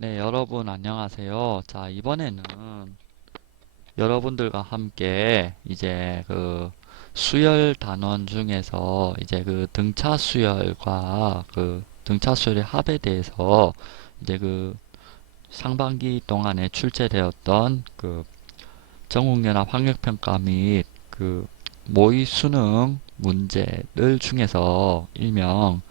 네, 여러분 안녕하세요. 자, 이번에는 여러분들과 함께 이제 그 수열 단원 중에서 이제 그 등차 수열과 그 등차 수열의 합에 대해서 이제 그 상반기 동안에 출제되었던 그 전국연합 학력평가 및 그 모의 수능 문제를 중에서 일명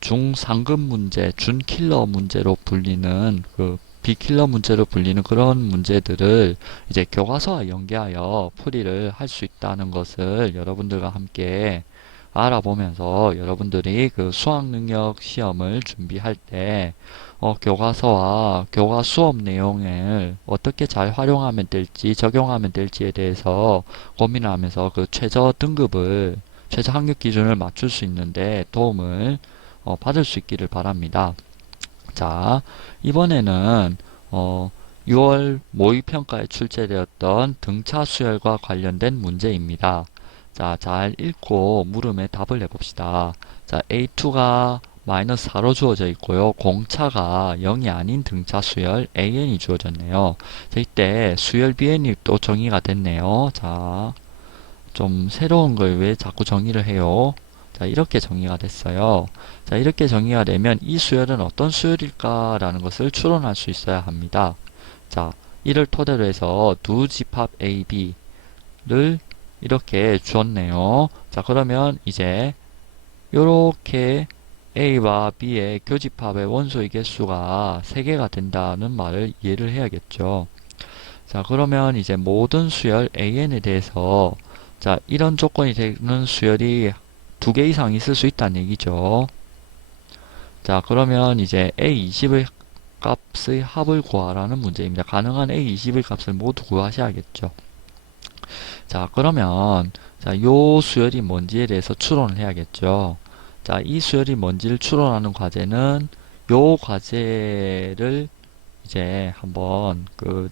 중상급 문제, 준킬러 문제로 불리는 그 비킬러 문제로 불리는 그런 문제들을 이제 교과서와 연계하여 풀이를 할 수 있다는 것을 여러분들과 함께 알아보면서 여러분들이 그 수학 능력 시험을 준비할 때 교과서와 교과 수업 내용을 어떻게 잘 활용하면 될지 적용하면 될지에 대해서 고민하면서 그 최저 등급을 최저 학력 기준을 맞출 수 있는데 도움을 받을 수 있기를 바랍니다. 자, 이번에는 6월 모의평가에 출제되었던 등차 수열과 관련된 문제입니다. 자, 잘 읽고 물음에 답을 해봅시다. 자, A2가 마이너스 4로 주어져 있고요. 공차가 0이 아닌 등차 수열 AN이 주어졌네요. 자, 이때 수열 BN이 또 정의가 됐네요. 자, 좀 새로운 걸 왜 자꾸 정의를 해요? 자, 이렇게 정의가 됐어요. 자, 이렇게 정의가 되면 이 수열은 어떤 수열일까? 라는 것을 추론할 수 있어야 합니다. 자, 이를 토대로 해서 두 집합 A, B를 이렇게 주었네요. 자, 그러면 이제 이렇게 A와 B의 교집합의 원소의 개수가 3개가 된다는 말을 이해를 해야겠죠. 자, 그러면 이제 모든 수열 AN에 대해서 자, 이런 조건이 되는 수열이 2개 이상 있을 수 있다는 얘기죠. 자, 그러면 이제 A20의 값의 합을 구하라는 문제입니다. 가능한 A20의 값을 모두 구하셔야겠죠. 자, 그러면 자, 요 수열이 뭔지에 대해서 추론을 해야겠죠. 자, 이 수열이 뭔지를 추론하는 과제는 요 과제를 이제 한번 그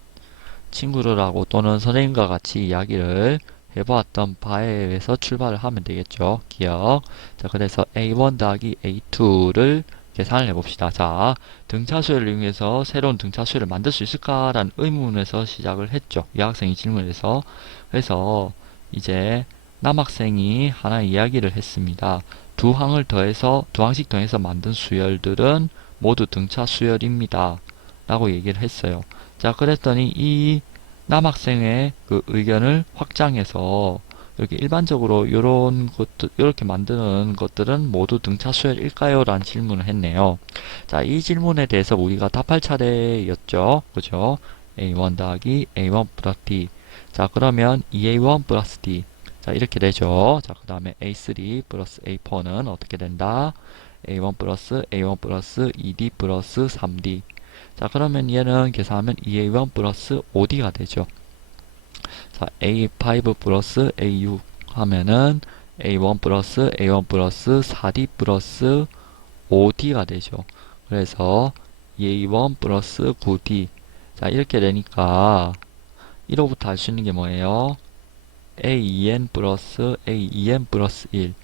친구들하고 또는 선생님과 같이 이야기를 해보았던 바에 의해서 출발을 하면 되겠죠. 기억. 자, 그래서 A1 더하기 A2를 계산을 해봅시다. 자, 등차수열을 이용해서 새로운 등차수열을 만들 수 있을까라는 의문에서 시작을 했죠. 이 학생이 질문해서. 그래서 이제 남학생이 하나 이야기를 했습니다. 두 항씩 더해서 만든 수열들은 모두 등차수열입니다. 라고 얘기를 했어요. 자, 그랬더니 이 남학생의 그 의견을 확장해서 이렇게 일반적으로 이런 것들, 이렇게 만드는 것들은 모두 등차 수열일까요? 라는 질문을 했네요. 자, 이 질문에 대해서 우리가 답할 차례였죠. 그죠? A1 더하기 A1 플러스 D. 자, 그러면 2A1 플러스 D. 자, 이렇게 되죠. 자, 그 다음에 A3 플러스 A4는 어떻게 된다? A1 플러스 A1 플러스 2D 플러스 3D. 자, 그러면 얘는 계산하면 2A1 플러스 5D가 되죠. 자, A5 플러스 A6 하면은 A1 플러스 A1 플러스 4D 플러스 5D가 되죠. 그래서 A1 플러스 9D. 자, 이렇게 되니까 1호부터 할 수 있는 게 뭐예요? AN 플러스 AEN 플러스 1.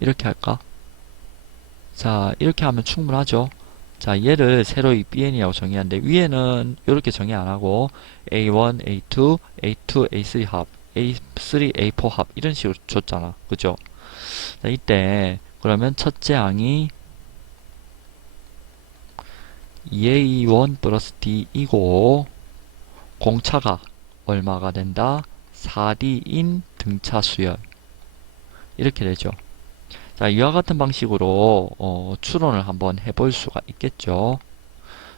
이렇게 할까? 자, 이렇게 하면 충분하죠. 자, 얘를 세로의 BN이라고 정의하는데 위에는 이렇게 정의 안 하고 A1, A2, A2, A3 합, A3, A4 합 이런 식으로 줬잖아. 그죠? 자, 이때 그러면 첫째 항이 2A1 플러스 D이고 공차가 얼마가 된다? 4D인 등차 수열 이렇게 되죠. 자, 이와 같은 방식으로 추론을 한번 해볼 수가 있겠죠.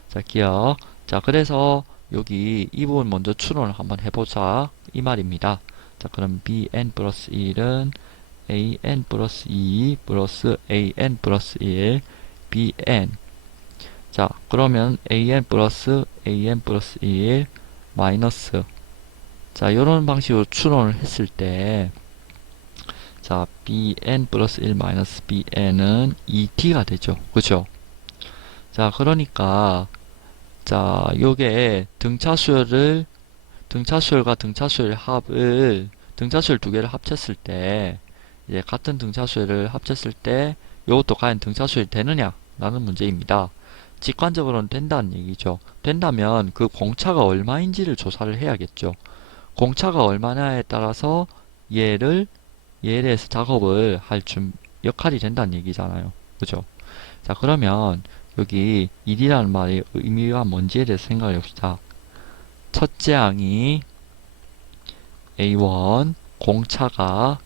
자, 기억. 자, 그래서 여기 이 부분 먼저 추론을 한번 해보자 이 말입니다. 자, 그럼 bn 플러스 1은 an 플러스 2 플러스 an 플러스 1 bn. 자, 그러면 an 플러스 1 마이너스. 자, 이런 방식으로 추론을 했을 때 자, bn 플러스 1 마이너스 bn은 2t가 되죠. 그죠? 자, 그러니까 자, 요게 등차수열과 등차수열 합을 등차수열 두 개를 합쳤을 때 이제 같은 등차수열을 합쳤을 때 요것도 과연 등차수열이 되느냐 라는 문제입니다. 직관적으로는 된다는 얘기죠. 된다면 그 공차가 얼마인지를 조사를 해야겠죠. 공차가 얼마냐에 따라서 얘에 대해서 작업을 할 역할이 된다는 얘기잖아요. 그죠? 자, 그러면 여기 일이라는 말의 의미가 뭔지에 대해서 생각해 봅시다. 첫째 항이 A1, 공차가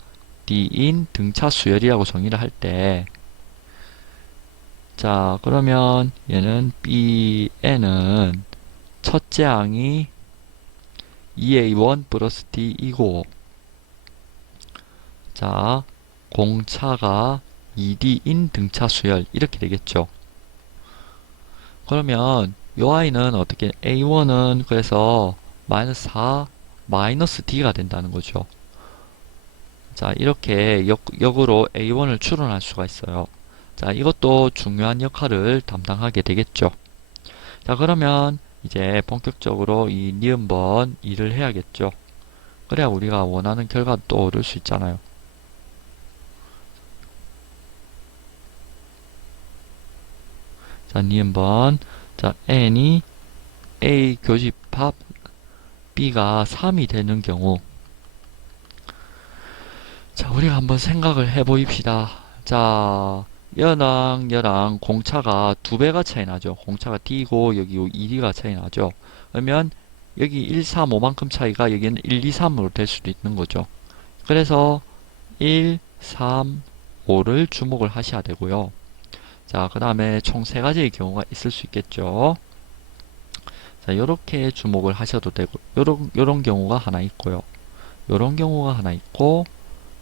D인 등차 수열이라고 정의를 할 때, 자, 그러면 얘는 B에는 첫째 항이 2A1 플러스 D이고, 자, 공차가 2D인 등차 수열, 이렇게 되겠죠. 그러면 요 아이는 어떻게, A1은 그래서 마이너스 4, 마이너스 D가 된다는 거죠. 자, 이렇게 역으로 A1을 추론할 수가 있어요. 자, 이것도 중요한 역할을 담당하게 되겠죠. 자, 그러면 이제 본격적으로 이 니은번 일을 해야겠죠. 그래야 우리가 원하는 결과도 또 얻을 수 있잖아요. 자, 니은번. 자, n이 a 교집합 b가 3이 되는 경우, 자, 우리가 한번 생각을 해 보입시다. 자, 얘랑 공차가 2배가 차이 나죠. 공차가 D고 여기 1이가 차이 나죠. 그러면 여기 1, 3, 5만큼 차이가 여기는 1, 2, 3으로 될 수도 있는 거죠. 그래서 1, 3, 5를 주목을 하셔야 되고요. 자, 그 다음에 총 3가지의 경우가 있을 수 있겠죠. 자, 요렇게 주목을 하셔도 되고, 요런 경우가 하나 있고요. 요런 경우가 하나 있고,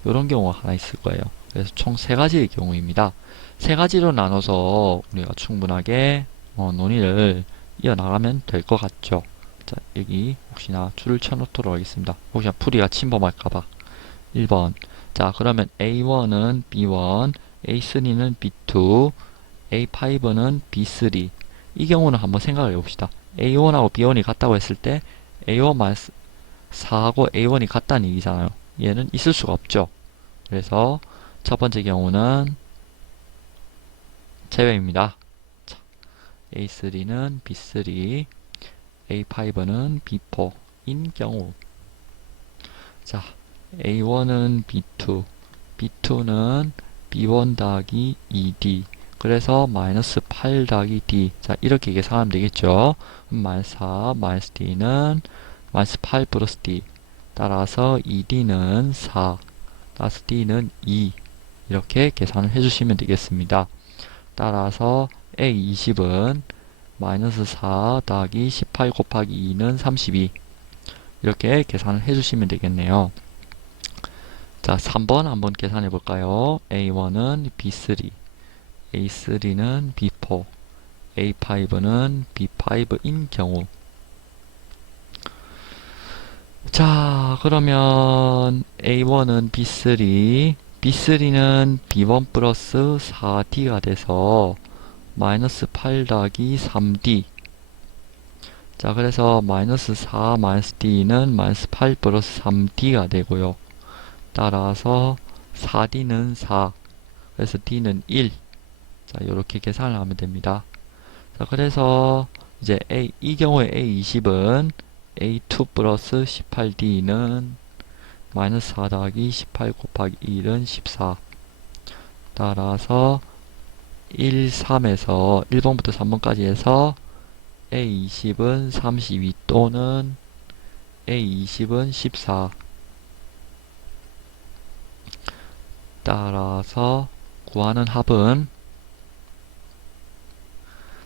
요런 경우가 하나 있을 거예요. 그래서 총 3가지의 경우입니다. 3가지로 나눠서 우리가 충분하게 논의를 이어나가면 될 것 같죠. 자, 여기 혹시나 줄을 쳐놓도록 하겠습니다. 혹시나 풀이가 침범할까봐. 1번. 자, 그러면 A1은 B1, A3는 B2, A5는 B3. 이 경우는 한번 생각을 해봅시다. A1하고 B1이 같다고 했을 때 A1-4하고 A1이 같다는 얘기잖아요. 얘는 있을 수가 없죠. 그래서 첫 번째 경우는 제외입니다. 자, A3는 B3, A5는 B4인 경우. 자, A1은 B2, B2는 B1 더하기 2D. 그래서 마이너스 8 더하기 D. 자, 이렇게 계산하면 되겠죠. 마이너스 4, 마이너스 D는 마이너스 8 플러스 D. 따라서 2D는 4, 따라서 D는 2. 이렇게 계산을 해주시면 되겠습니다. 따라서 A20은 마이너스 4 더하기 18 곱하기 2는 32. 이렇게 계산을 해주시면 되겠네요. 자, 3번 한번 계산해 볼까요? A1은 B3, A3는 B4, A5는 B5인 경우. 자, 그러면 A1은 B3, B3는 B1 플러스 4D가 돼서 마이너스 8 더하기 3D. 자, 그래서 마이너스 4 마이너스 D는 마이너스 8 플러스 3D가 되고요. 따라서 4D는 4. 그래서 D는 1. 자, 이렇게 계산을 하면 됩니다. 자, 그래서 이제 이 경우에 A20은 A2 플러스 18D는 마이너스 4 더하기 18 곱하기 1은 14. 따라서 1, 3에서 1번부터 3번까지 해서 A20은 32 또는 A20은 14. 따라서 구하는 합은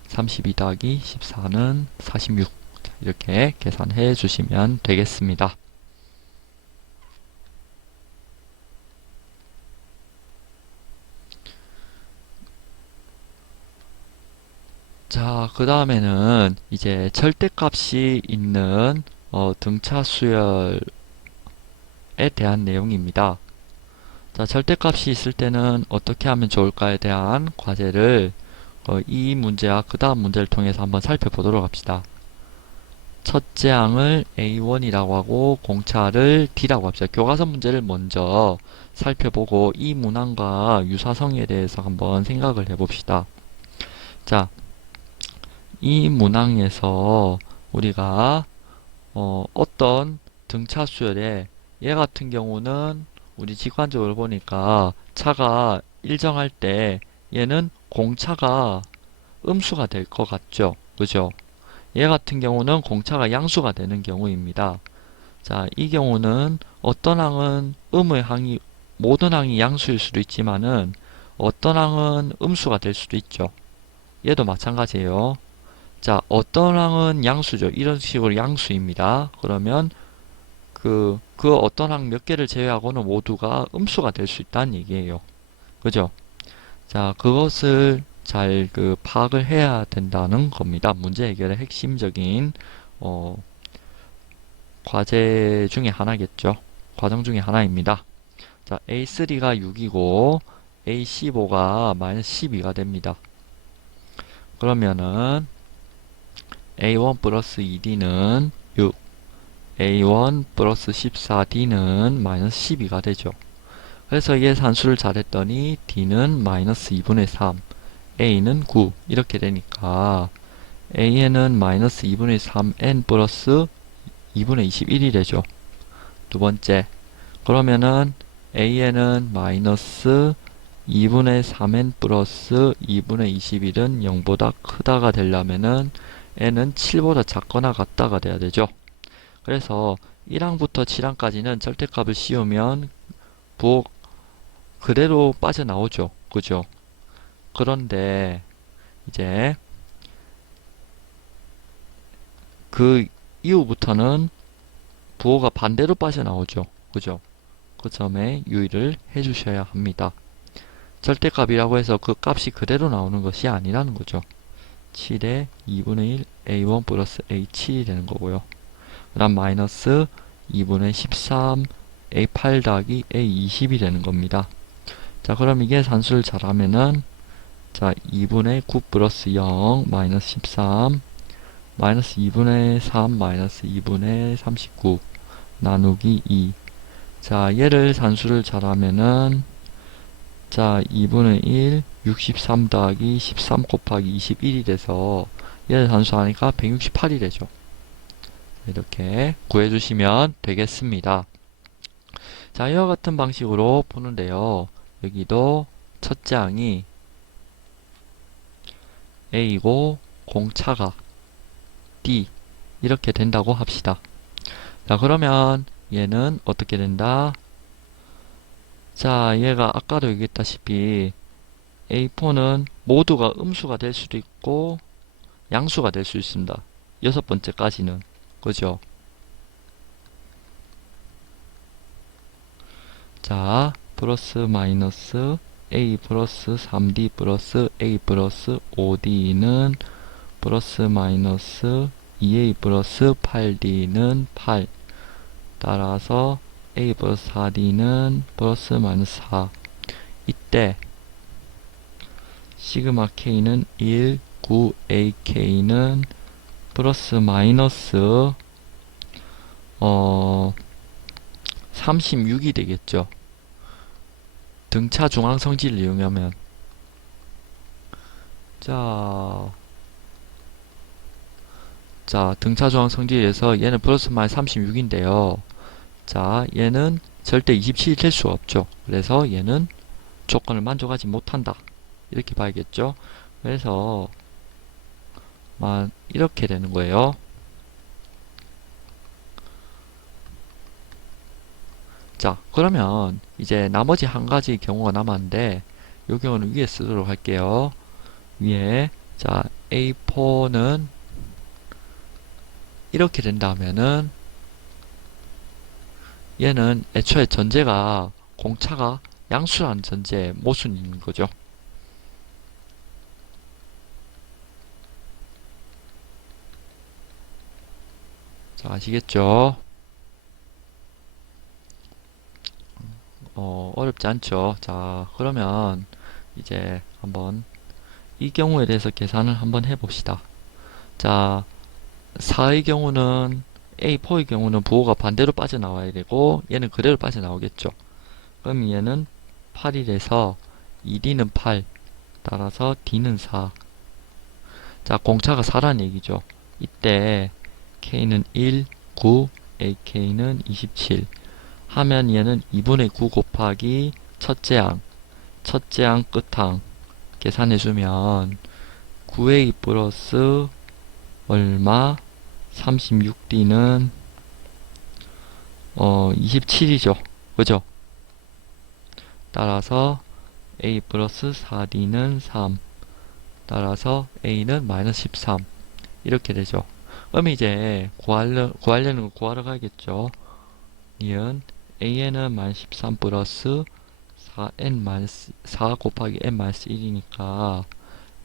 32 더하기 14는 46. 이렇게 계산해 주시면 되겠습니다. 자, 그 다음에는 이제 절대값이 있는 등차 수열에 대한 내용입니다. 자, 절대값이 있을 때는 어떻게 하면 좋을까에 대한 과제를 이 문제와 그 다음 문제를 통해서 한번 살펴보도록 합시다. 첫째 항을 A1이라고 하고 공차를 D라고 합시다. 교과서 문제를 먼저 살펴보고 이 문항과 유사성에 대해서 한번 생각을 해봅시다. 자, 이 문항에서 우리가 어떤 등차 수열에 얘 같은 경우는 우리 직관적으로 보니까 차가 일정할 때 얘는 공차가 음수가 될 것 같죠. 그죠? 얘 같은 경우는 공차가 양수가 되는 경우입니다. 자, 이 경우는 어떤 항은 음의 항이 모든 항이 양수일 수도 있지만은 어떤 항은 음수가 될 수도 있죠. 얘도 마찬가지예요. 자, 어떤 항은 양수죠. 이런 식으로 양수입니다. 그러면 그 어떤 항 몇 개를 제외하고는 모두가 음수가 될 수 있다는 얘기예요. 그죠? 자, 그것을 잘 파악을 해야 된다는 겁니다. 문제 해결의 핵심적인 어, 과제 중에 하나겠죠. 과정 중에 하나입니다. 자, A3가 6이고 A15가 마이너스 12가 됩니다. 그러면은 A1 플러스 2D는 6, A1 플러스 14D는 마이너스 12가 되죠. 그래서 얘 산수를 잘했더니 D는 마이너스 2분의 3, A는 9 이렇게 되니까 A는 마이너스 2분의 3N 플러스 2분의 21이 되죠. 두 번째, 그러면은 A는 마이너스 2분의 3N 플러스 2분의 21은 0보다 크다가 되려면은 N은 7보다 작거나 같다가 돼야 되죠. 그래서 1항부터 7항까지는 절대값을 씌우면 부호 그대로 빠져나오죠. 그죠? 그런데 이제 그 이후부터는 부호가 반대로 빠져나오죠. 그죠? 그 점에 유의를 해주셔야 합니다. 절대값이라고 해서 그 값이 그대로 나오는 것이 아니라는 거죠. 7에 2분의 1 A1 플러스 A7이 되는 거고요. 그 다음 마이너스 2분의 13 A8 더하기 A20이 되는 겁니다. 자, 그럼 이게 산수를 잘하면은 자, 2분의 9 플러스 0 마이너스 13 마이너스 2분의 3 마이너스 2분의 39 나누기 2. 자, 얘를 산수를 잘하면은 자, 2분의 1 63 더하기 13 곱하기 21이 돼서 얘를 산수하니까 168이 되죠. 이렇게 구해주시면 되겠습니다. 자, 이와 같은 방식으로 푸는데요. 여기도 첫째 항이 A고 공차가 D 이렇게 된다고 합시다. 자, 그러면 얘는 어떻게 된다? 자, 얘가 아까도 얘기했다시피 A4는 모두가 음수가 될 수도 있고 양수가 될 수 있습니다. 여섯 번째까지는. 그죠? 자, 플러스 마이너스 A 플러스 3D 플러스 A 플러스 5D는 플러스 마이너스 2A 플러스 8D는 8. 따라서 A 플러스 4D는 플러스 마이너스 4. 이때 시그마 K는 1, 9, AK는 플러스 마이너스 36이 되겠죠. 등차 중앙 성질을 이용하면 자, 등차 중앙 성질에서 얘는 플러스 마이너스 36인데요. 자, 얘는 절대 27이 될 수가 없죠. 그래서 얘는 조건을 만족하지 못한다. 이렇게 봐야겠죠. 그래서 이렇게 되는 거예요. 자, 그러면 이제 나머지 한 가지 경우가 남았는데 이 경우는 위에 쓰도록 할게요. 위에 자, A4는 이렇게 된다면은 얘는 애초에 전제가 공차가 양수라는 전제 모순인 거죠. 자, 아시겠죠? 어렵지 않죠? 자, 그러면 이제 한번 이 경우에 대해서 계산을 한번 해봅시다. 자, 4의 경우는 A4의 경우는 부호가 반대로 빠져나와야 되고 얘는 그대로 빠져나오겠죠. 그럼 얘는 8이 돼서 2D는 8 따라서 D는 4. 자, 자, 공차가 4란 얘기죠. 이때 K는 1, 9, AK는 27 하면 얘는 2분의 9 곱하기 첫째 항 끝항 계산해주면 9A 플러스 얼마 36D는 27이죠. 그죠? 따라서 A 플러스 4D는 3 따라서 A는 마이너스 13 이렇게 되죠. 그럼 이제 구하려는 거 구하러 가겠죠. 니은 AN은 마이너스 13 플러스 4 곱하기 n 마이너스 1이니까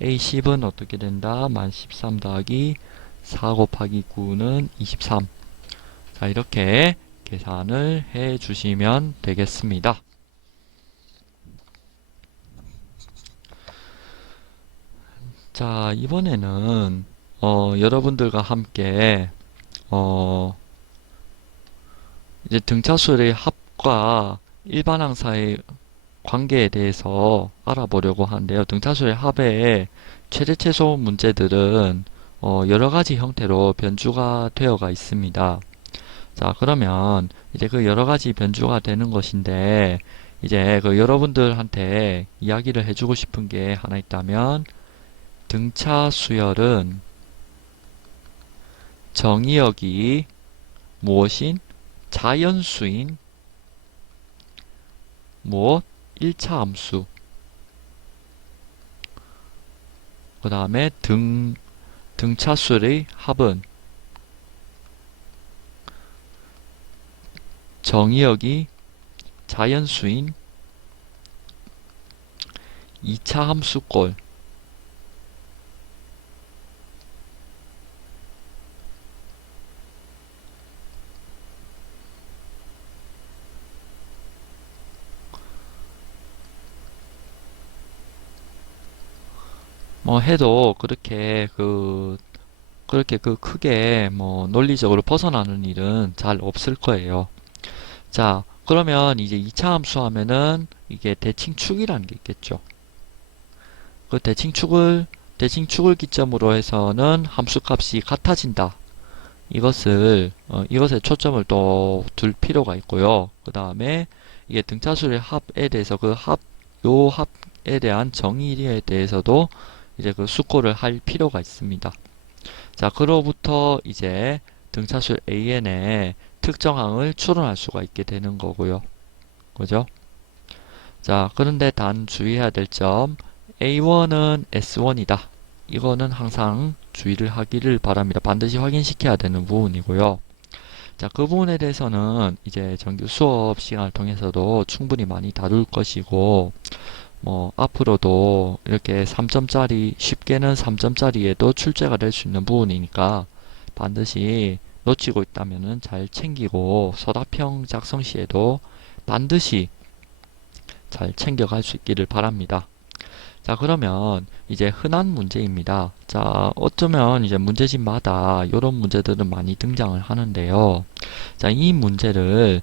A10은 어떻게 된다? 마이너스 13 더하기 4 곱하기 9는 23. 자, 이렇게 계산을 해 주시면 되겠습니다. 자, 이번에는 여러분들과 함께 이제 등차수열의 합과 일반항 사이의 관계에 대해서 알아보려고 하는데요. 등차수열의 합의 최대 최소 문제들은 여러 가지 형태로 변주가 되어가 있습니다. 자, 그러면 이제 그 여러 가지 변주가 되는 것인데 이제 그 여러분들한테 이야기를 해주고 싶은 게 하나 있다면 등차 수열은 정의역이 무엇인? 자연수인 무엇? 1차 함수 그 다음에 등차수열의 합은 정의역이 자연수인 2차 함수꼴 뭐 해도 그렇게 크게 뭐 논리적으로 벗어나는 일은 잘 없을 거예요. 자, 그러면 이제 2차 함수 하면은 이게 대칭축이라는 게 있겠죠. 그 대칭축을 기점으로 해서는 함수값이 같아진다. 이것에 초점을 또 둘 필요가 있고요. 그 다음에 이게 등차수의 합에 대해서 요 합에 대한 정의에 대해서도 이제 그 숙고를 할 필요가 있습니다. 자, 그로부터 이제 등차수 AN의 특정항을 추론할 수가 있게 되는 거고요. 그죠? 자, 그런데 단 주의해야 될 점, A1은 S1이다. 이거는 항상 주의를 하기를 바랍니다. 반드시 확인시켜야 되는 부분이고요. 자, 그 부분에 대해서는 이제 정규 수업 시간을 통해서도 충분히 많이 다룰 것이고, 뭐 앞으로도 이렇게 3점짜리 쉽게는 3점짜리에도 출제가 될 수 있는 부분이니까 반드시 놓치고 있다면 잘 챙기고 서답형 작성 시에도 반드시 잘 챙겨갈 수 있기를 바랍니다. 자, 그러면 이제 흔한 문제입니다. 자, 어쩌면 이제 문제집마다 이런 문제들은 많이 등장을 하는데요. 자, 이 문제를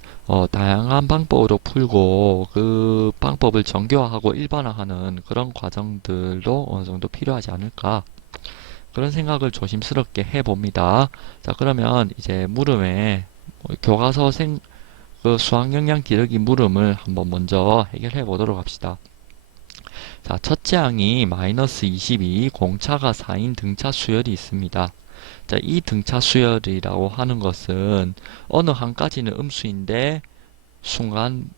다양한 방법으로 풀고 그 방법을 정교화하고 일반화하는 그런 과정들도 어느 정도 필요하지 않을까 그런 생각을 조심스럽게 해봅니다. 자, 그러면 이제 물음에 교과서 그 수학영양 기러기 물음을 한번 먼저 해결해 보도록 합시다. 자, 첫째 항이 마이너스 22, 공차가 4인 등차 수열이 있습니다. 자, 이 등차 수열이라고 하는 것은 어느 한까지는 음수인데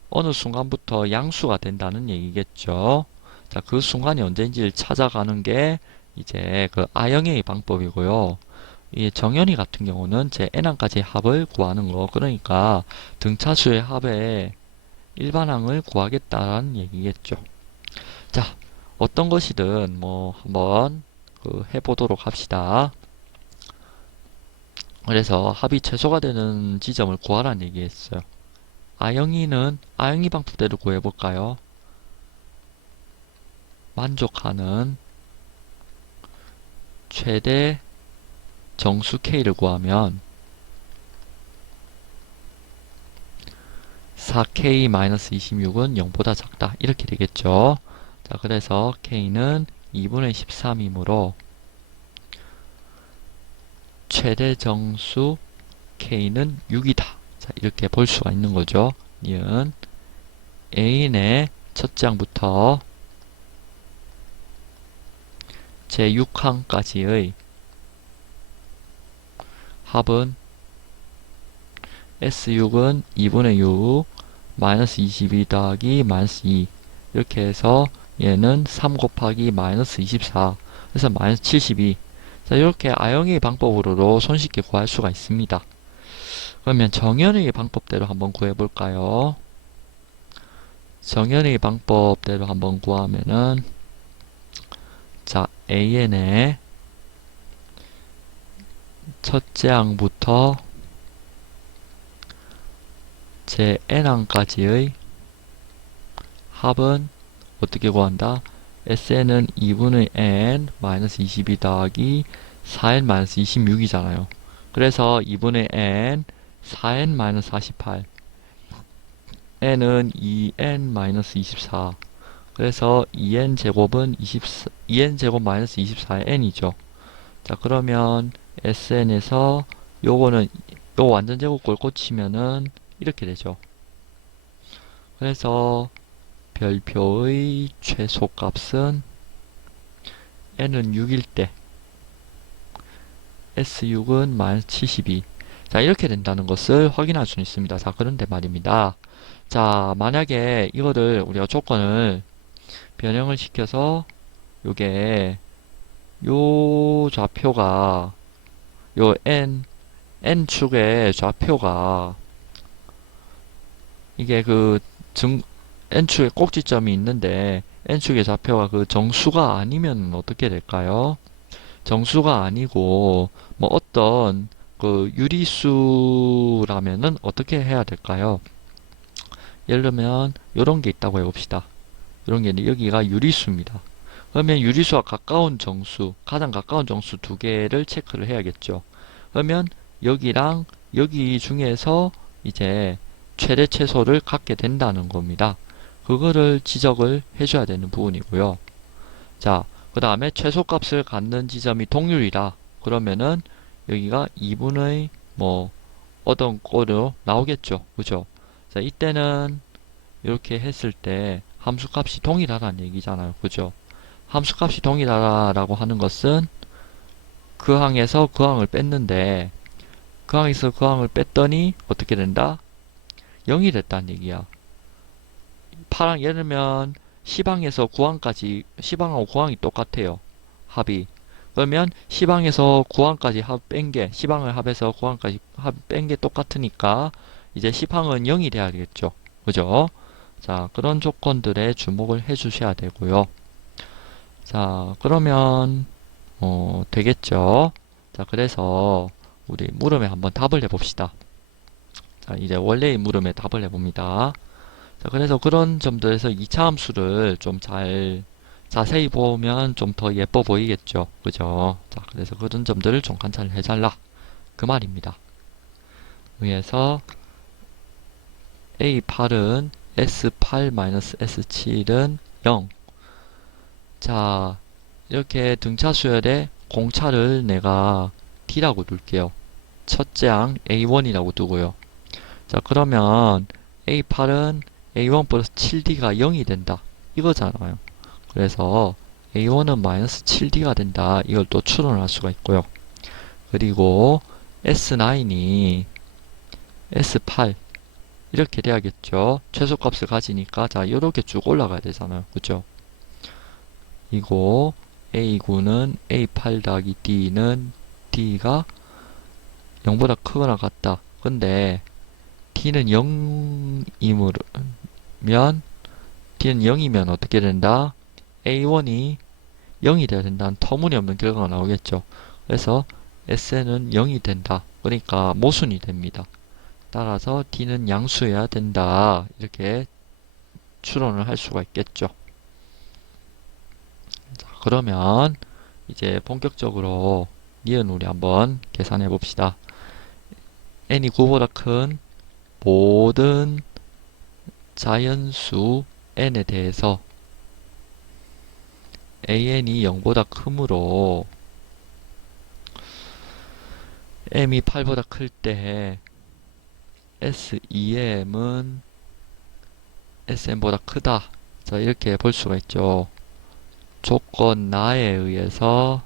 어느 순간부터 양수가 된다는 얘기겠죠. 자, 그 순간이 언제인지를 찾아가는 게 이제 그 아영의 방법이고요. 이 정연이 같은 경우는 제 n항까지의 합을 구하는 거. 그러니까 등차수의 합의 일반항을 구하겠다는 얘기겠죠. 자, 어떤 것이든 뭐 한번 해보도록 합시다. 그래서 합이 최소가 되는 지점을 구하라는 얘기했어요. 아영이 방법대로 구해볼까요? 만족하는 최대 정수 K를 구하면 4K-26은 0보다 작다. 이렇게 되겠죠. 자, 그래서 K는 2분의 13이므로 최대 정수 k는 6이다. 자, 이렇게 볼 수가 있는 거죠. 니은 A인의 첫째 항부터 제6항까지의 합은 S6은 2분의 6 마이너스 22 더하기 마이너스 2 이렇게 해서 얘는 3 곱하기 마이너스 24 그래서 마이너스 72. 자, 이렇게 아영의 방법으로도 손쉽게 구할 수가 있습니다. 그러면 정현의 방법대로 한번 구해볼까요? 정현의 방법대로 한번 구하면은 자, AN의 첫째 항부터 제 n항까지의 합은 어떻게 구한다? SN은 2분의 n 마이너스 22 더하기 4n 마이너스 26이잖아요. 그래서 2분의 n 4n 마이너스 48 n은 2n 마이너스 24 그래서 2n 제곱은 2n 제곱 마이너스 24의 n이죠. 자, 그러면 SN에서 요거는 요 완전 제곱꼴 꽂히면은 이렇게 되죠. 그래서 별표의 최소값은 n은 6일 때 S6은 마이너스 72. 자, 이렇게 된다는 것을 확인할 수 있습니다. 자, 그런데 말입니다. 자, 만약에 이거를 우리가 조건을 변형을 시켜서 요게 요 좌표가 요 n축의 좌표가 이게 그 n축의 꼭지점이 있는데 n축의 좌표가 그 정수가 아니면 어떻게 될까요? 정수가 아니고 뭐 어떤 그 유리수라면은 어떻게 해야 될까요? 예를 들면 요런 게 있다고 해봅시다. 이런 게 여기가 유리수입니다. 그러면 유리수와 가까운 정수, 가장 가까운 정수 두 개를 체크를 해야겠죠. 그러면 여기랑 여기 중에서 이제 최대 최소를 갖게 된다는 겁니다. 그거를 지적을 해줘야 되는 부분이고요. 자, 그 다음에 최소값을 갖는 지점이 동률이다. 그러면은 여기가 2분의 뭐 어떤 꼴로 나오겠죠. 그죠? 자, 이때는 이렇게 했을 때 함수값이 동일하다는 얘기잖아요. 그죠? 함수값이 동일하다라고 하는 것은 그 항에서 그 항을 뺐는데 그 항에서 그 항을 뺐더니 어떻게 된다? 0이 됐다는 얘기야. 파랑 예를 들면 시방에서 구항까지 시방하고 구항이 똑같아요. 합이. 그러면 시방에서 구항까지 합 뺀게 시방을 합해서 구항까지 합 뺀 게 똑같으니까 이제 시방은 0이 돼야 되겠죠. 그죠? 자, 그런 조건들에 주목을 해 주셔야 되고요. 자, 그러면 되겠죠. 자, 그래서 우리 물음에 한번 답을 해봅시다. 자, 이제 원래의 물음에 답을 해봅니다. 자, 그래서 그런 점들에서 2차 함수를 좀 잘 자세히 보면 좀 더 예뻐 보이겠죠. 그죠? 자, 그래서 그런 점들을 좀 관찰을 해달라. 그 말입니다. 위에서 A8은 S8-S7은 0. 자, 이렇게 등차 수열에 공차를 내가 T라고 둘게요. 첫째 항 A1이라고 두고요. 자, 그러면 A8은 A1 플러스 7D가 0이 된다. 이거잖아요. 그래서 A1은 마이너스 7D가 된다. 이걸 또 추론할 수가 있고요. 그리고 S9이 S8 이렇게 돼야겠죠. 최소값을 가지니까 자, 이렇게 쭉 올라가야 되잖아요. 그죠? 이고 A9는 A8 더하기 D는 D가 0보다 크거나 같다. 근데 D는 0이면 D는 0이면 어떻게 된다? A1이 0이 돼야 된다는 터무니없는 결과가 나오겠죠. 그래서 SN은 0이 된다. 그러니까 모순이 됩니다. 따라서 D는 양수여야 된다. 이렇게 추론을 할 수가 있겠죠. 자, 그러면 이제 본격적으로 니은 우리 한번 계산해 봅시다. n이 9보다 큰 모든 자연수 n에 대해서 an이 0보다 크므로 m이 8보다 클 때 SEM은 SM보다 크다. 자, 이렇게 볼 수가 있죠. 조건 나에 의해서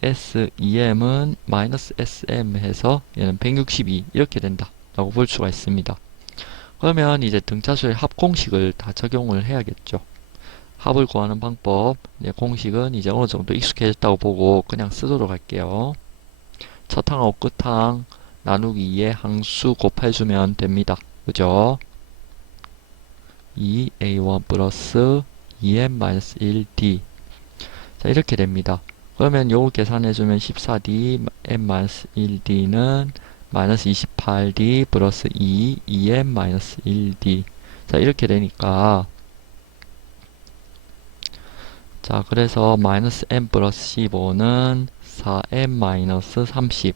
SEM은 마이너스 SM 해서 얘는 162 이렇게 된다 라고 볼 수가 있습니다. 그러면 이제 등차수의 합 공식을 다 적용을 해야겠죠. 합을 구하는 방법, 공식은 이제 어느 정도 익숙해졌다고 보고 그냥 쓰도록 할게요. 첫 항하고 끝항 나누기 2의 항수 곱해주면 됩니다. 그죠? 2a1 플러스 2m-1d. 자, 이렇게 됩니다. 그러면 요거 계산해주면 14d m-1d는 마이너스 28d 플러스 2m-1d. 자, 이렇게 되니까 자, 그래서 마이너스 m 플러스 15는 4m 마이너스 30.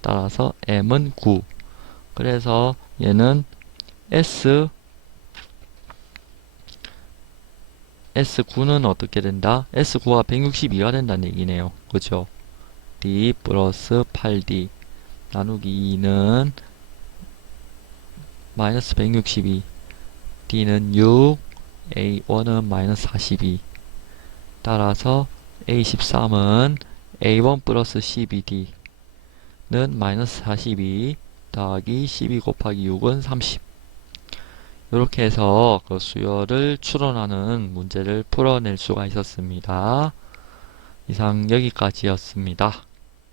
따라서 m은 9. 그래서 얘는 S9는 어떻게 된다? S9가 162가 된다는 얘기네요. 그죠? D 플러스 8D 나누기 2는 마이너스 162. D는 6. A1은 마이너스 42. 따라서 A13은 A1 플러스 12D는 마이너스 42 더하기 12 곱하기 6은 30. 이렇게 해서 그 수열을 추론하는 문제를 풀어낼 수가 있었습니다. 이상 여기까지였습니다.